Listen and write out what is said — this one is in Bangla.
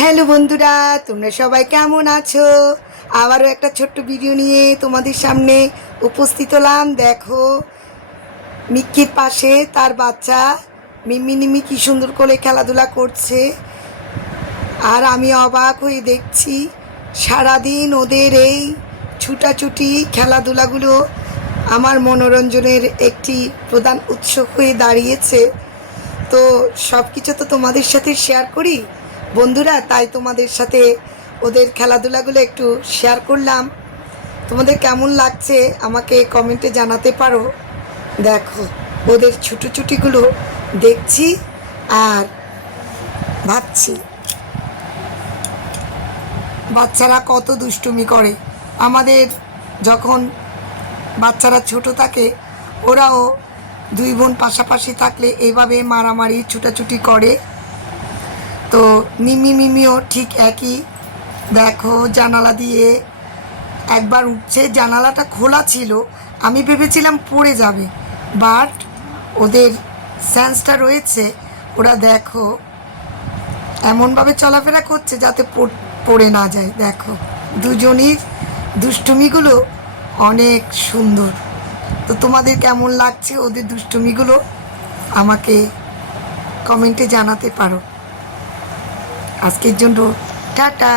হ্যালো বন্ধুরা, তোমরা সবাই কেমন আছো? আবারও একটা ছোট্ট ভিডিও নিয়ে তোমাদের সামনে উপস্থিত হলাম। দেখো, মিক্কির পাশে তার বাচ্চা মিমি কি সুন্দর করে খেলাধুলা করছে। আর আমি অবাক হয়ে দেখছি, সারাদিন ওদের এই ছুটাছুটি খেলাধুলাগুলো আমার মনোরঞ্জনের একটি প্রধান উৎস হয়ে দাঁড়িয়েছে। তো সব কিছু তো তোমাদের সাথে শেয়ার করি বন্ধুরা, তাই তোমাদের সাথে ওদের খেলাধুলাগুলো একটু শেয়ার করলাম। তোমাদের কেমন লাগছে আমাকে কমেন্টে জানাতে পারো। দেখো, ওদের ছুটোছুটিগুলো দেখছি আর ভাবছি বাচ্চারা কত দুষ্টুমি করে। আমাদের যখন বাচ্চারা ছোট থাকে, ওরাও দুই বোন পাশাপাশি থাকলে এইভাবে মারামারি ছুটাছুটি করে। তো মিমিও ঠিক একই। দেখো, জানালা দিয়ে একবার উঠছে, জানালাটা খোলা ছিল, আমি ভেবেছিলাম পড়ে যাবে, বাট ওদের সেন্সটা রয়েছে। ওরা দেখো এমনভাবে চলাফেরা করছে যাতে পড়ে না যায়। দেখো, দুজনের দুষ্টুমিগুলো অনেক সুন্দর। তো তোমাদের কেমন লাগছে ওদের দুষ্টুমিগুলো আমাকে কমেন্টে জানাতে পারো। আজকের জন্য টাটা।